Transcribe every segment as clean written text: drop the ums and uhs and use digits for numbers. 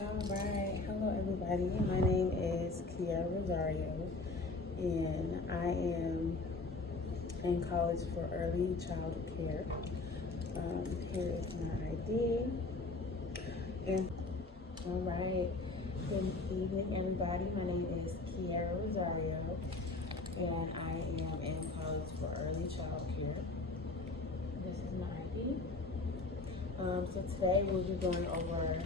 Alright, hello everybody. My name is Kiara Rosario and I am in college for early childhood care. Here is my ID. And alright, good evening everybody. My name is Kiara Rosario and I am in college for early child care. This is my ID. So today we'll be going over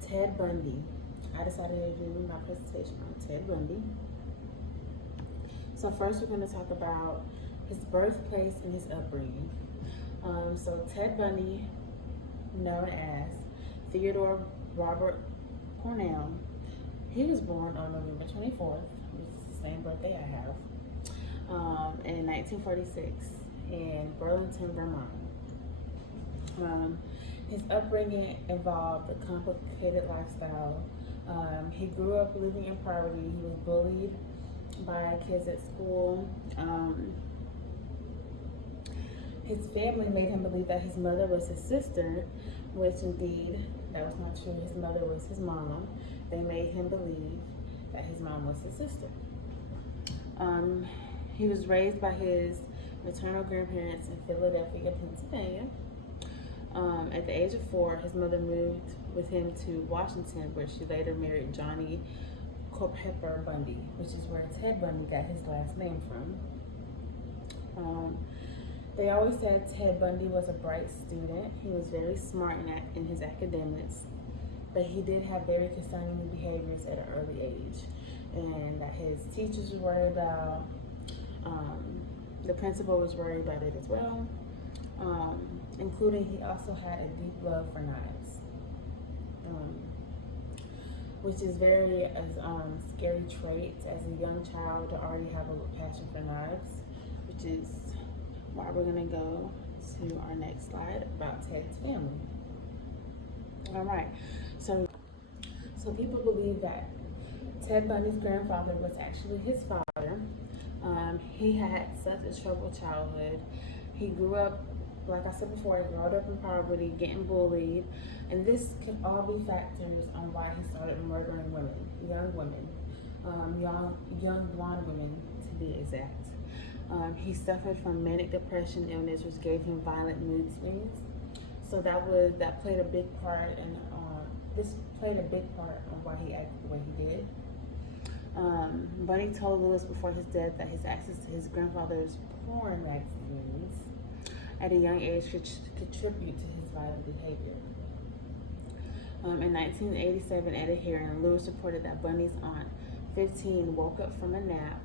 Ted Bundy. I decided to do my presentation on Ted Bundy. So first we're going to talk about his birthplace and his upbringing. So Ted Bundy, known as Theodore Robert Cornell, he was born on November 24th, which is the same birthday I have, in 1946 in Burlington, Vermont. His upbringing involved a complicated lifestyle. He grew up living in poverty. He was bullied by kids at school. His family made him believe that his mother was his sister, which indeed, that was not true. His mother was his mom. They made him believe that his mom was his sister. He was raised by his maternal grandparents in Philadelphia, Pennsylvania. At the age of 4, his mother moved with him to Washington, where she later married Johnny Culpeper Bundy, which is where Ted Bundy got his last name from. They always said Ted Bundy was a bright student. He was very smart in his academics, but he did have very concerning behaviors at an early age, and that his teachers were worried about. The principal was worried about it as well. Including he also had a deep love for knives, which is very scary trait as a young child to already have a passion for knives, which is why we're gonna go to our next slide about Ted's family. All right, so people believe that Ted Bundy's grandfather was actually his father. He had such a troubled childhood. He grew up, like I said before, he grew up in poverty, getting bullied, and this could all be factors on why he started murdering women, young blonde women to be exact. He suffered from manic depression illness, which gave him violent mood swings. So that played a big part, and this played a big part on why he acted the way he did. Bundy told Lewis before his death that his access to his grandfather's porn magazines at a young age could contribute to his violent behavior. In 1987, at a hearing, Lewis reported that Bundy's aunt, 15, woke up from a nap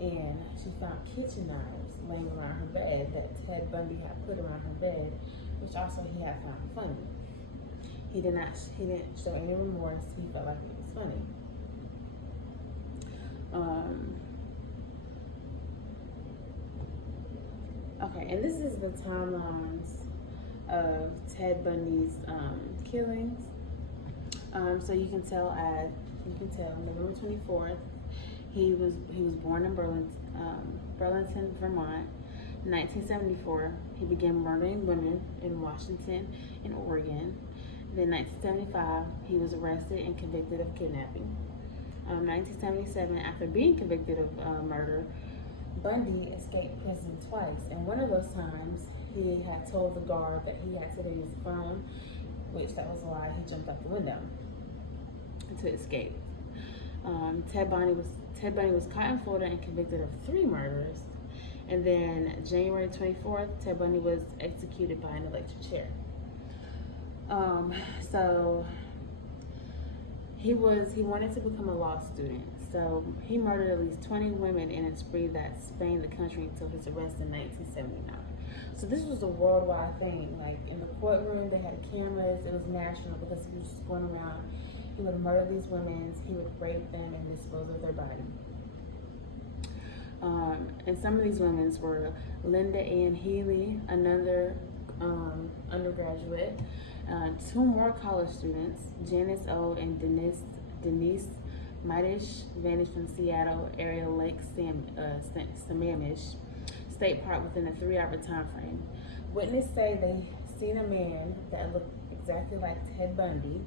and she found kitchen knives laying around her bed that Ted Bundy had put around her bed, which also he had found funny. He didn't show any remorse. He felt like it was funny. Okay, and this is the timelines of Ted Bundy's killings. So you can tell November 24th, he was born in Burlington, Vermont. In 1974, he began murdering women in Washington and Oregon. Then 1975, he was arrested and convicted of kidnapping. 1977, after being convicted of murder, Bundy escaped prison twice, and one of those times he had told the guard that he had to leave his phone, which that was why he jumped out the window to escape. Ted Bundy was caught in Florida and convicted of 3 murders, and then January 24th, Ted Bundy was executed by an electric chair. So he wanted to become a law student. So he murdered at least 20 women in a spree that spanned the country until his arrest in 1979. So this was a worldwide thing. Like in the courtroom, they had cameras. It was national because he was just going around. He would murder these women. He would rape them and dispose of their body. And some of these women were Linda Ann Healy, another undergraduate, 2 more college students, Janice O. and Denise Midish, vanished from Seattle area Lake Sammamish State Park within a 3-hour time frame. Witnesses say they seen a man that looked exactly like Ted Bundy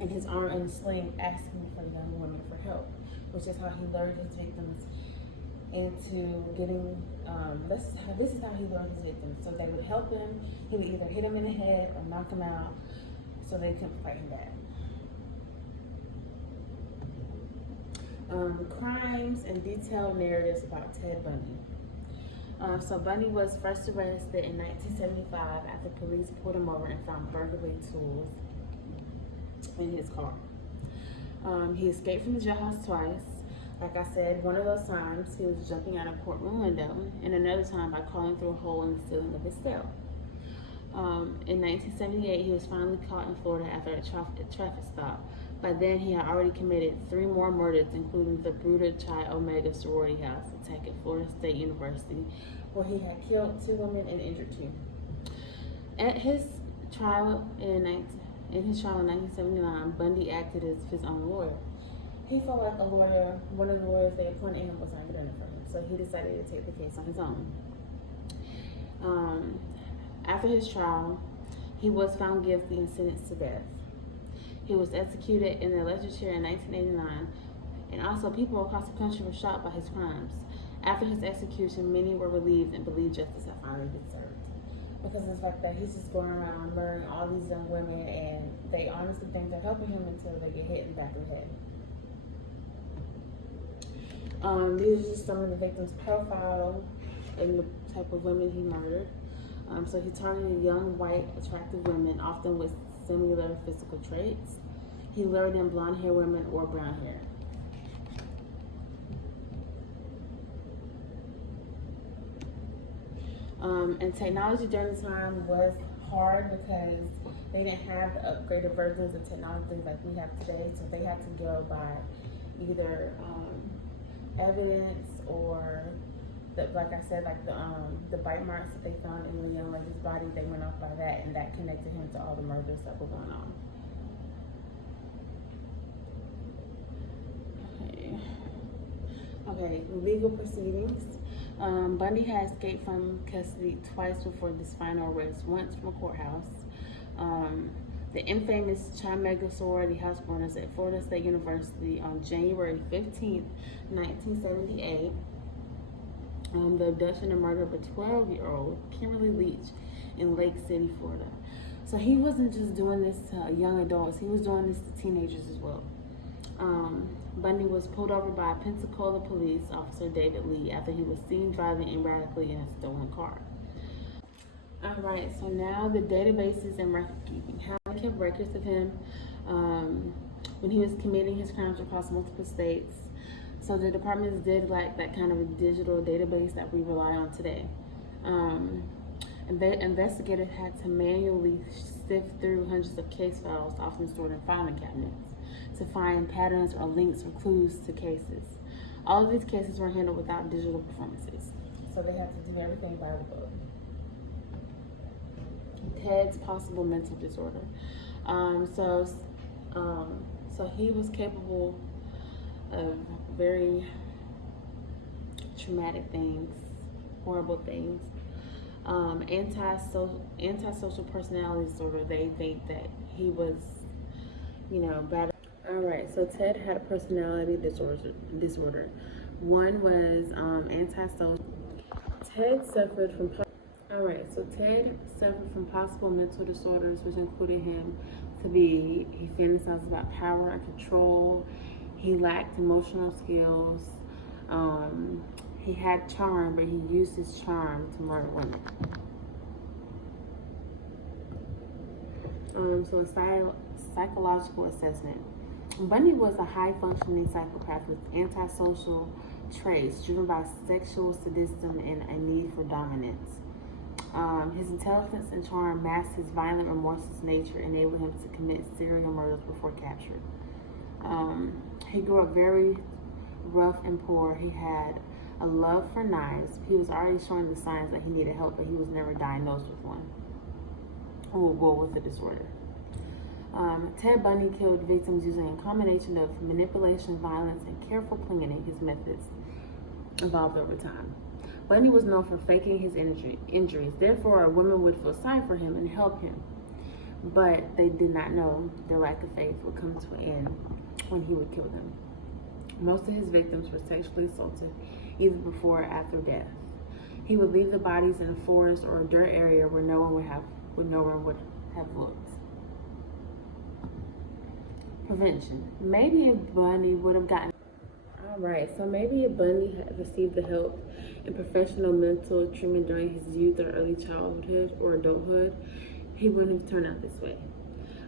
in his arm in a sling, asking for young women for help, which is how he lured his victims into getting, this is how he lured his victims. So they would help him, he would either hit him in the head or knock him out so they couldn't fight him back. Crimes and detailed narratives about Ted Bundy. So Bundy was first arrested in 1975 after police pulled him over and found burglary tools in his car. He escaped from the jailhouse twice. Like I said, one of those times he was jumping out a courtroom window, and another time by crawling through a hole in the ceiling of his cell. In 1978, he was finally caught in Florida after a traffic stop. By then, he had already committed 3 more murders, including the Bruta Chi Omega sorority house attack at Florida State University, where he had killed 2 women and injured 2. At his trial in 1979, Bundy acted as his own lawyer. He felt like one of the lawyers they appointed him was not good enough for him, so he decided to take the case on his own. After his trial, he was found guilty and sentenced to death. He was executed in the electric chair in 1989, and also people across the country were shocked by his crimes. After his execution, many were relieved and believed justice had finally been served. Because of the fact that he's just going around murdering all these young women, and they honestly think they're helping him until they get hit in the back of the head. These are just some of the victims' profile and the type of women he murdered. So he targeted young, white, attractive women, often with similar physical traits. He lured in blonde-haired women or brown hair. And technology during the time was hard because they didn't have the upgraded versions of technology like we have today, so they had to go by either evidence or like I said, like the bite marks that they found in the young lady's body. They went off by that, and that connected him to all the murders that were going on. Okay, legal proceedings. Bundy had escaped from custody twice before this final arrest, once from a courthouse. The infamous Chi Omega sorority house burners at Florida State University on January 15th, 1978. The abduction and murder of a 12-year-old Kimberly Leach in Lake City, Florida. So he wasn't just doing this to young adults, he was doing this to teenagers as well. Bundy was pulled over by Pensacola police officer David Lee after he was seen driving erratically in a stolen car. Alright, so now the databases and record keeping. How I kept records of him when he was committing his crimes across multiple states. So the departments did lack that kind of a digital database that we rely on today. Investigators had to manually sift through hundreds of case files, often stored in filing cabinets, to find patterns or links or clues to cases. All of these cases were handled without digital performances, so they had to do everything by the book. Ted's possible mental disorder. So he was capable of very traumatic things, horrible things. Antisocial personality disorder. They think that he was, bad. Alright, so Ted had a personality disorder. One was antisocial. Ted suffered from possible mental disorders, which included he fantasized about power and control. He lacked emotional skills. He had charm, but he used his charm to murder women. So a psychological assessment. Bundy was a high-functioning psychopath with antisocial traits driven by sexual sadism and a need for dominance. His intelligence and charm masked his violent, remorseless nature, enabling him to commit serial murders before capture. He grew up very rough and poor. He had a love for knives. He was already showing the signs that he needed help, but he was never diagnosed with one, or with a disorder. Ted Bundy killed victims using a combination of manipulation, violence, and careful planning. His methods evolved over time. Bundy was known for faking his injuries. Therefore, a woman would feel sorry for him and help him. but they did not know their lack of faith would come to an end when he would kill them. Most of his victims were sexually assaulted either before or after death. He would leave the bodies in a forest or a dirt area where no one would have looked. Prevention. Maybe if Bundy would have gotten so maybe if Bundy had received the help and professional mental treatment during his youth or early childhood or adulthood, he wouldn't have turned out this way.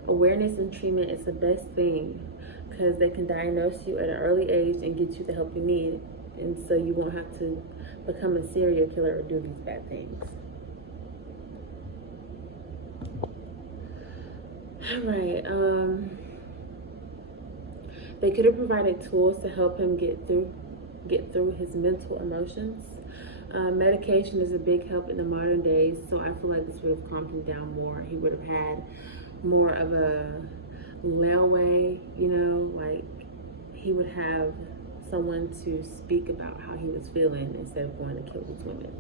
Awareness and treatment is the best thing because they can diagnose you at an early age and get you the help you need, and so you won't have to become a serial killer or do these bad things. They could have provided tools to help him get through his mental emotions. Medication is a big help in the modern days, so I feel like this would have calmed him down more. He would have had more of a leeway, like he would have someone to speak about how he was feeling instead of going to kill these women.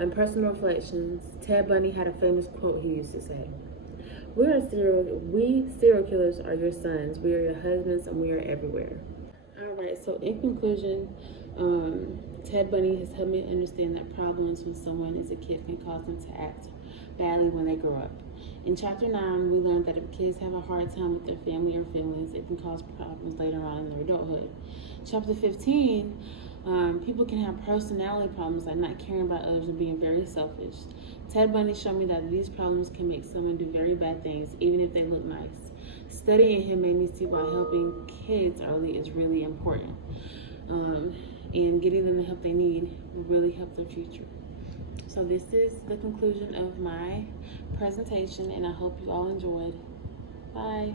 And personal reflections, Ted Bundy had a famous quote he used to say: We serial killers are your sons, we are your husbands, and we are everywhere. Alright, so in conclusion, Ted Bundy has helped me understand that problems when someone is a kid can cause them to act badly when they grow up. In Chapter 9, we learned that if kids have a hard time with their family or feelings, it can cause problems later on in their adulthood. Chapter 15, people can have personality problems like not caring about others and being very selfish. Ted Bundy showed me that these problems can make someone do very bad things, even if they look nice. Studying him made me see why helping kids early is really important. And getting them the help they need will really help their future. So this is the conclusion of my presentation, and I hope you all enjoyed. Bye.